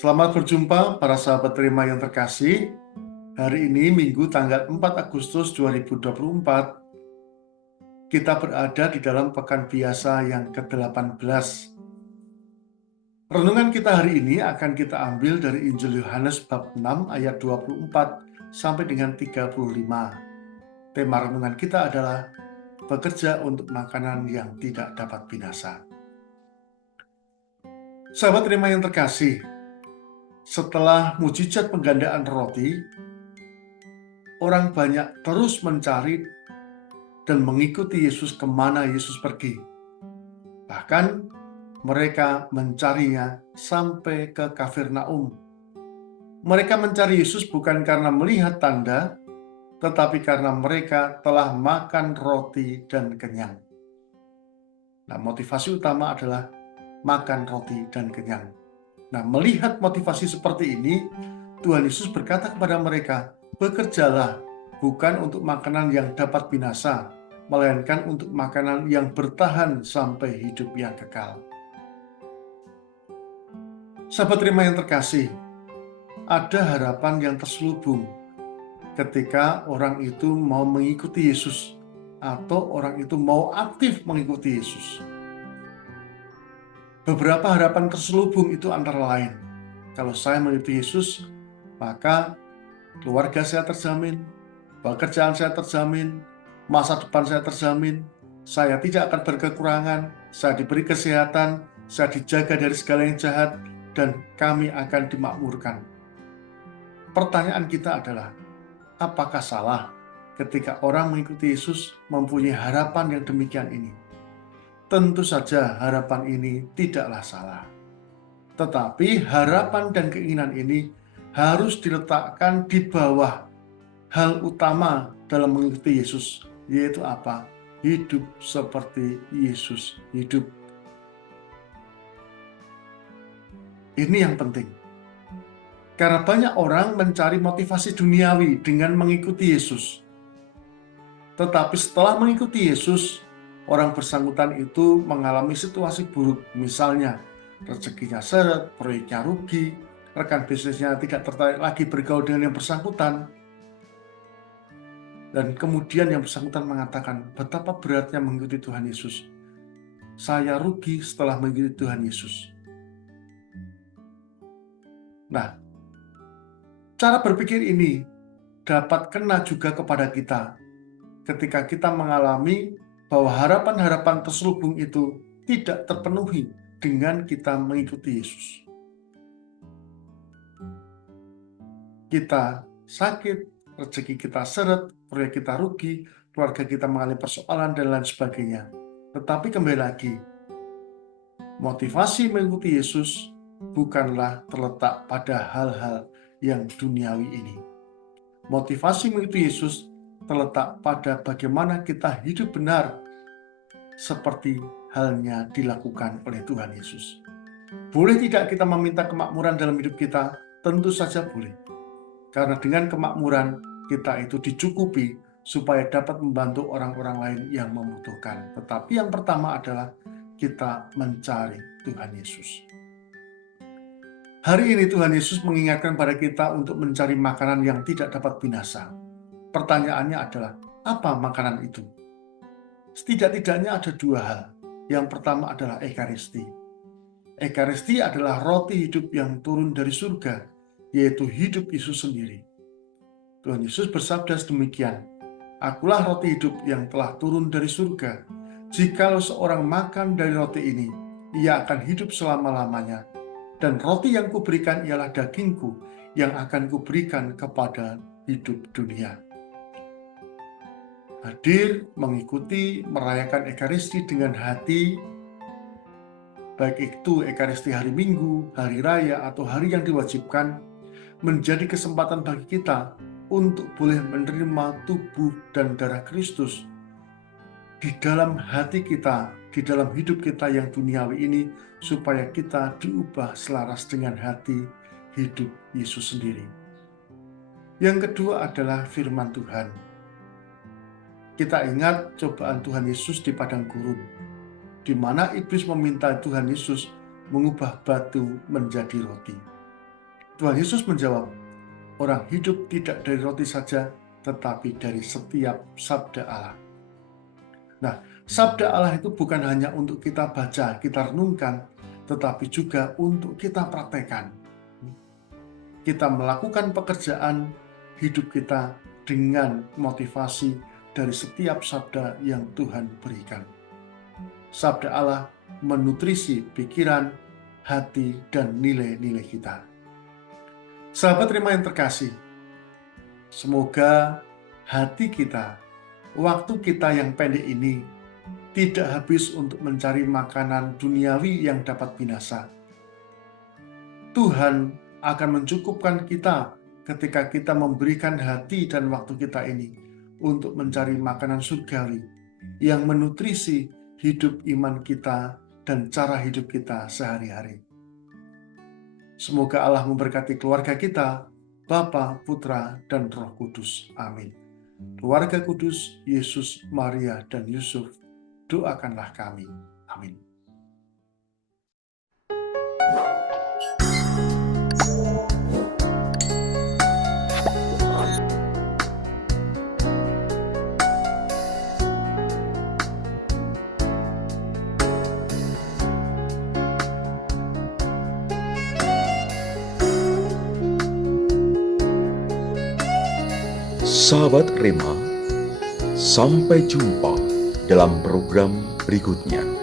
Selamat berjumpa para sahabat terima yang terkasih. Hari ini Minggu tanggal 4 Agustus 2024. Kita berada di dalam pekan biasa yang ke-18. Renungan kita hari ini akan kita ambil dari Injil Yohanes bab 6 ayat 24 sampai dengan 35. Tema renungan kita adalah bekerja untuk makanan yang tidak dapat binasa. Sahabat terima yang terkasih, setelah mujizat penggandaan roti, orang banyak terus mencari dan mengikuti Yesus kemana Yesus pergi. Bahkan mereka mencarinya sampai ke Kafarnaum. Mereka mencari Yesus bukan karena melihat tanda, tetapi karena mereka telah makan roti dan kenyang. Nah, motivasi utama adalah makan roti dan kenyang. Nah, melihat motivasi seperti ini, Tuhan Yesus berkata kepada mereka, bekerjalah bukan untuk makanan yang dapat binasa, melainkan untuk makanan yang bertahan sampai hidup yang kekal. Sahabat terima yang terkasih, ada harapan yang terselubung ketika orang itu mau mengikuti Yesus atau orang itu mau aktif mengikuti Yesus. Beberapa harapan terselubung itu antara lain, kalau saya mengikuti Yesus, maka keluarga saya terjamin, pekerjaan saya terjamin, masa depan saya terjamin, saya tidak akan berkekurangan, saya diberi kesehatan, saya dijaga dari segala yang jahat, dan kami akan dimakmurkan. Pertanyaan kita adalah, apakah salah ketika orang mengikuti Yesus mempunyai harapan yang demikian ini? Tentu saja harapan ini tidaklah salah. Tetapi harapan dan keinginan ini harus diletakkan di bawah hal utama dalam mengikuti Yesus, yaitu apa? Hidup seperti Yesus hidup. Ini yang penting. Karena banyak orang mencari motivasi duniawi dengan mengikuti Yesus. Tetapi setelah mengikuti Yesus, orang bersangkutan itu mengalami situasi buruk. Misalnya, rezekinya seret, proyeknya rugi, rekan bisnisnya tidak tertarik lagi bergaul dengan yang bersangkutan. Dan kemudian yang bersangkutan mengatakan, betapa beratnya mengikuti Tuhan Yesus. Saya rugi setelah mengikuti Tuhan Yesus. Nah, cara berpikir ini dapat kena juga kepada kita ketika kita mengalami bahwa harapan-harapan terselubung itu tidak terpenuhi dengan kita mengikuti Yesus. Kita sakit, rezeki kita seret, proyek kita rugi, keluarga kita mengalami persoalan, dan lain sebagainya. Tetapi kembali lagi, motivasi mengikuti Yesus bukanlah terletak pada hal-hal yang duniawi ini. Motivasi mengikuti Yesus terletak pada bagaimana kita hidup benar seperti halnya dilakukan oleh Tuhan Yesus. Boleh tidak kita meminta kemakmuran dalam hidup kita? Tentu saja boleh. Karena dengan kemakmuran kita itu dicukupi supaya dapat membantu orang-orang lain yang membutuhkan. Tetapi yang pertama adalah kita mencari Tuhan Yesus. Hari ini Tuhan Yesus mengingatkan pada kita untuk mencari makanan yang tidak dapat binasa. Pertanyaannya adalah, apa makanan itu? Setidak-tidaknya ada dua hal. Yang pertama adalah Ekaristi. Ekaristi adalah roti hidup yang turun dari surga, yaitu hidup Yesus sendiri. Tuhan Yesus bersabda demikian, akulah roti hidup yang telah turun dari surga. Jikalau seorang makan dari roti ini, ia akan hidup selama-lamanya. Dan roti yang kuberikan ialah dagingku yang akan kuberikan kepada hidup dunia. Hadir, mengikuti, merayakan Ekaristi dengan hati, baik itu Ekaristi hari Minggu, hari Raya, atau hari yang diwajibkan, menjadi kesempatan bagi kita untuk boleh menerima tubuh dan darah Kristus di dalam hati kita, di dalam hidup kita yang duniawi ini, supaya kita diubah selaras dengan hati hidup Yesus sendiri. Yang kedua adalah firman Tuhan. Kita ingat cobaan Tuhan Yesus di padang gurun, di mana iblis meminta Tuhan Yesus mengubah batu menjadi roti. Tuhan Yesus menjawab, orang hidup tidak dari roti saja, tetapi dari setiap sabda Allah. Nah, sabda Allah itu bukan hanya untuk kita baca, kita renungkan, tetapi juga untuk kita praktekkan. Kita melakukan pekerjaan hidup kita dengan motivasi dari setiap sabda yang Tuhan berikan. Sabda Allah menutrisi pikiran, hati, dan nilai-nilai kita. Sahabat terima yang terkasih, semoga hati kita, waktu kita yang pendek ini tidak habis untuk mencari makanan duniawi yang dapat binasa. Tuhan akan mencukupkan kita ketika kita memberikan hati dan waktu kita ini untuk mencari makanan surgawi yang menutrisi hidup iman kita dan cara hidup kita sehari-hari. Semoga Allah memberkati keluarga kita, Bapa, Putra, dan Roh Kudus. Amin. Keluarga kudus, Yesus, Maria, dan Yusuf, doakanlah kami. Amin. Sahabat Rema, sampai jumpa dalam program berikutnya.